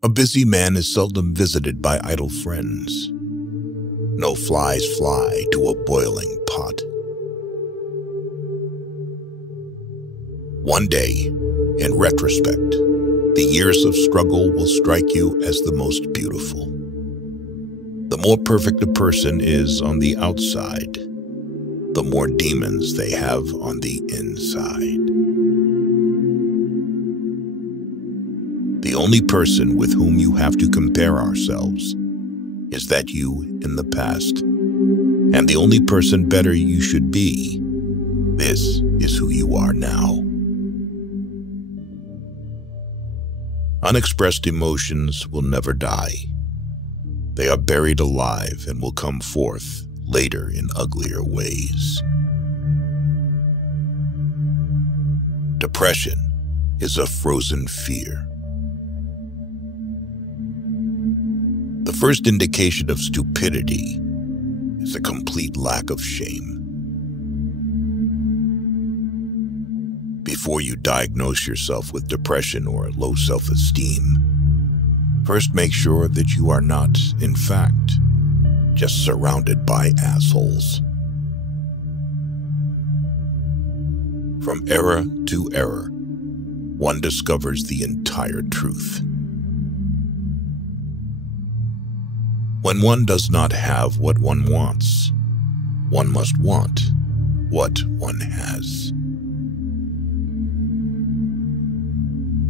A busy man is seldom visited by idle friends. No flies fly to a boiling pot. One day, in retrospect, the years of struggle will strike you as the most beautiful. The more perfect a person is on the outside, the more demons they have on the inside. The only person with whom you have to compare ourselves is that you in the past. And the only person better you should be, this is who you are now. Unexpressed emotions will never die. They are buried alive and will come forth later in uglier ways. Depression is a frozen fear. The first indication of stupidity is a complete lack of shame. Before you diagnose yourself with depression or low self-esteem, first make sure that you are not, in fact, just surrounded by assholes. From era to era, one discovers the entire truth. When one does not have what one wants, one must want what one has.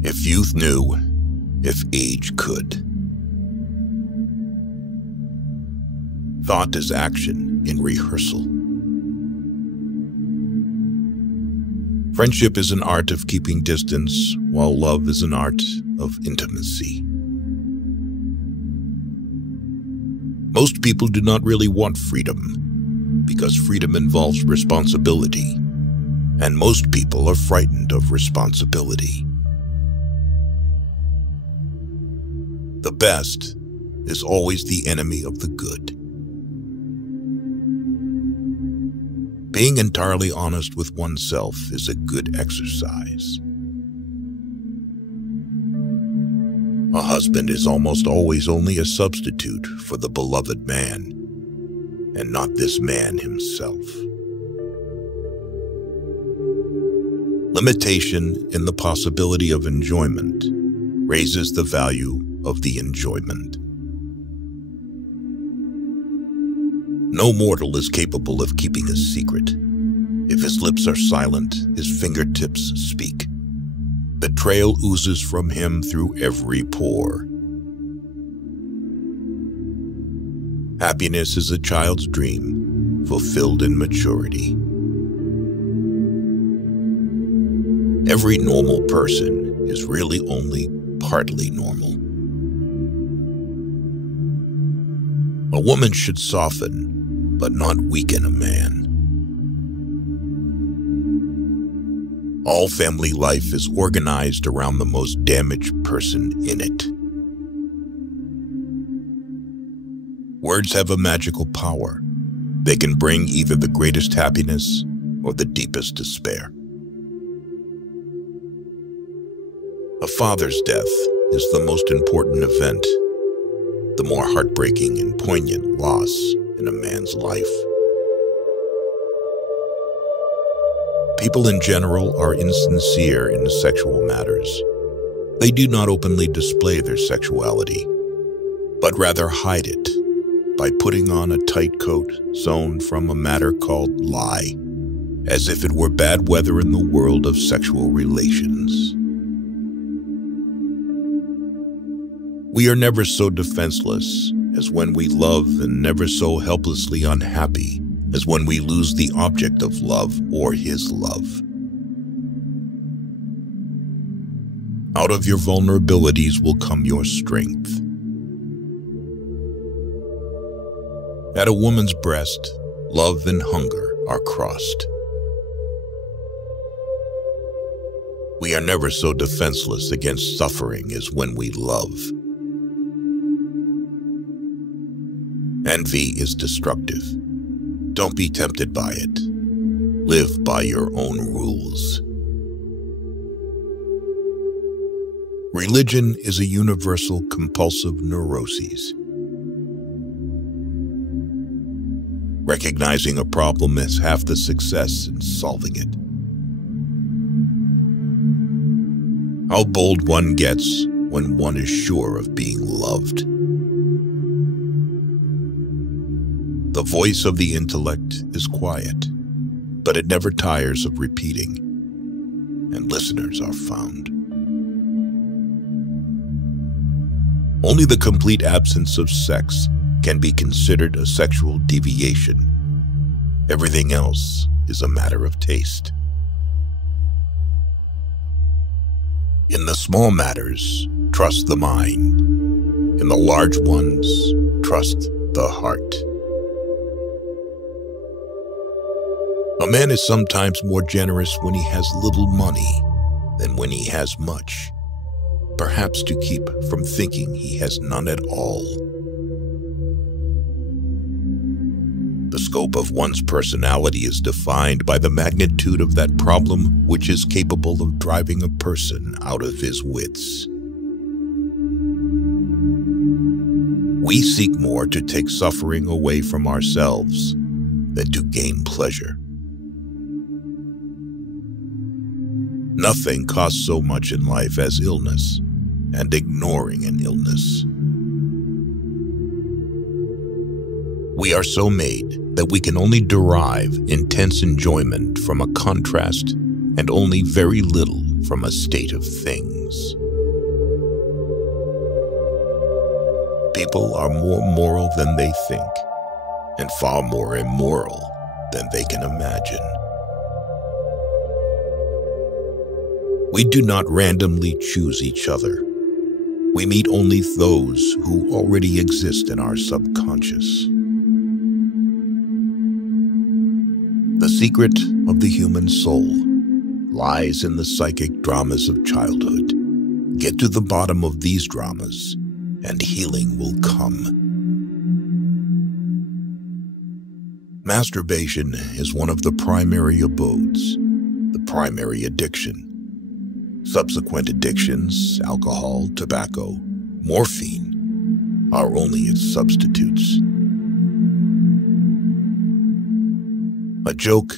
If youth knew, if age could. Thought is action in rehearsal. Friendship is an art of keeping distance, while love is an art of intimacy. Most people do not really want freedom, because freedom involves responsibility, and most people are frightened of responsibility. The best is always the enemy of the good. Being entirely honest with oneself is a good exercise. A husband is almost always only a substitute for the beloved man, and not this man himself. Limitation in the possibility of enjoyment raises the value of the enjoyment. No mortal is capable of keeping a secret. If his lips are silent, his fingertips speak. Betrayal oozes from him through every pore. Happiness is a child's dream, fulfilled in maturity. Every normal person is really only partly normal. A woman should soften, but not weaken a man. All family life is organized around the most damaged person in it. Words have a magical power. They can bring either the greatest happiness or the deepest despair. A father's death is the most important event, the more heartbreaking and poignant loss in a man's life. People in general are insincere in sexual matters. They do not openly display their sexuality, but rather hide it by putting on a tight coat sewn from a matter called lie, as if it were bad weather in the world of sexual relations. We are never so defenseless as when we love, and never so helplessly unhappy as when we lose the object of love or his love. Out of your vulnerabilities will come your strength. At a woman's breast, love and hunger are crossed. We are never so defenseless against suffering as when we love. Envy is destructive. Don't be tempted by it. Live by your own rules. Religion is a universal compulsive neuroses. Recognizing a problem is half the success in solving it. How bold one gets when one is sure of being loved. The voice of the intellect is quiet, but it never tires of repeating, and listeners are found. Only the complete absence of sex can be considered a sexual deviation. Everything else is a matter of taste. In the small matters, trust the mind. In the large ones, trust the heart. A man is sometimes more generous when he has little money than when he has much, perhaps to keep from thinking he has none at all. The scope of one's personality is defined by the magnitude of that problem which is capable of driving a person out of his wits. We seek more to take suffering away from ourselves than to gain pleasure. Nothing costs so much in life as illness and ignoring an illness. We are so made that we can only derive intense enjoyment from a contrast and only very little from a state of things. People are more moral than they think, and far more immoral than they can imagine. We do not randomly choose each other. We meet only those who already exist in our subconscious. The secret of the human soul lies in the psychic dramas of childhood. Get to the bottom of these dramas, and healing will come. Masturbation is one of the primary abodes, the primary addiction. Subsequent addictions, alcohol, tobacco, morphine, are only its substitutes. A joke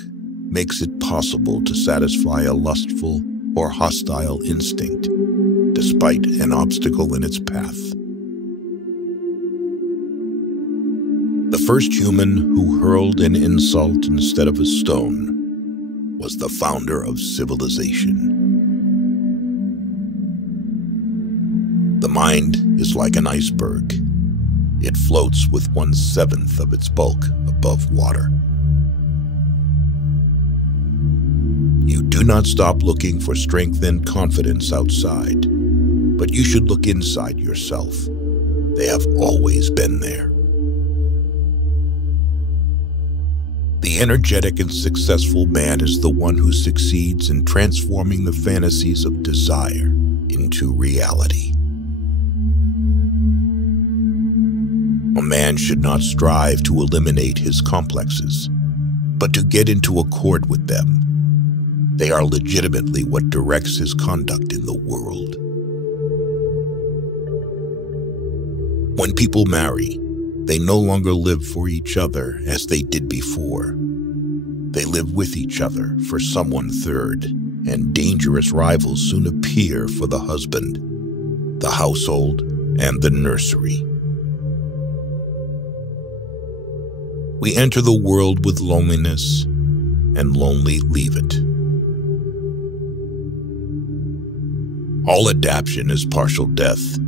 makes it possible to satisfy a lustful or hostile instinct, despite an obstacle in its path. The first human who hurled an insult instead of a stone was the founder of civilization. The mind is like an iceberg. It floats with 1/7 of its bulk above water. You do not stop looking for strength and confidence outside, but you should look inside yourself. They have always been there. The energetic and successful man is the one who succeeds in transforming the fantasies of desire into reality. A man should not strive to eliminate his complexes, but to get into accord with them. They are legitimately what directs his conduct in the world. When people marry, they no longer live for each other as they did before. They live with each other for someone third, and dangerous rivals soon appear for the husband, the household, and the nursery. We enter the world with loneliness, and lonely leave it. All adaptation is partial death,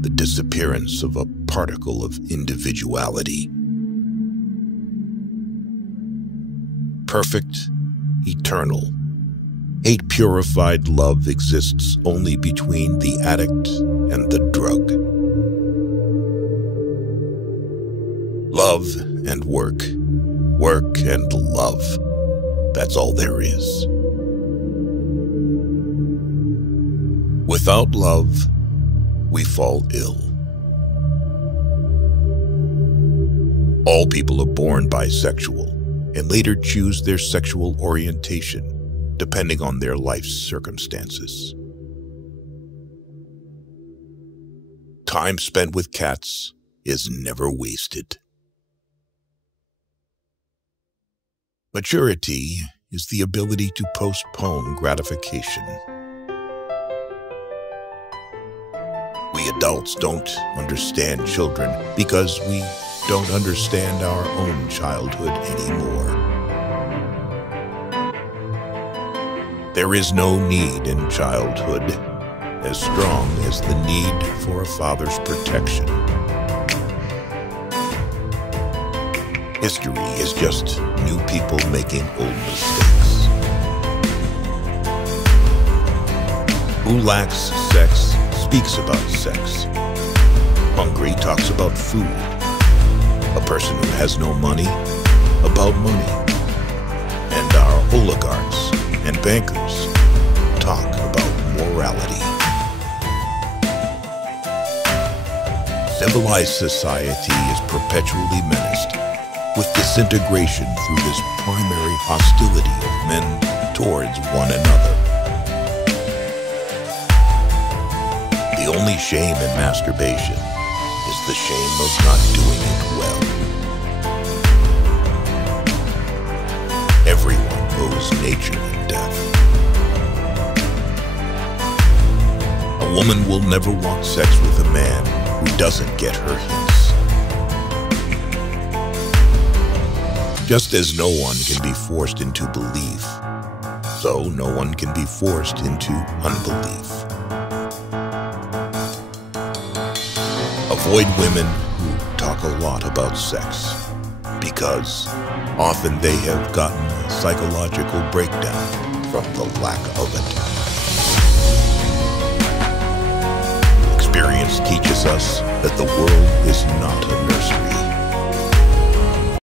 the disappearance of a particle of individuality. Perfect, eternal, hate-purified love exists only between the addict and the drug. Love and work, work and love, that's all there is. Without love, we fall ill. All people are born bisexual and later choose their sexual orientation depending on their life's circumstances. time spent with cats is never wasted. Maturity is the ability to postpone gratification. We adults don't understand children because we don't understand our own childhood anymore. There is no need in childhood as strong as the need for a father's protection. History is just new people making old mistakes. Who lacks sex speaks about sex. Hungry talks about food. A person who has no money, about money. And our oligarchs and bankers talk about morality. Civilized society is perpetually menaced with disintegration through this primary hostility of men towards one another. The only shame in masturbation is the shame of not doing it well. Everyone owes nature and death. A woman will never want sex with a man who doesn't get her hints. Just as no one can be forced into belief, so no one can be forced into unbelief. Avoid women who talk a lot about sex, because often they have gotten a psychological breakdown from the lack of it. Experience teaches us that the world is not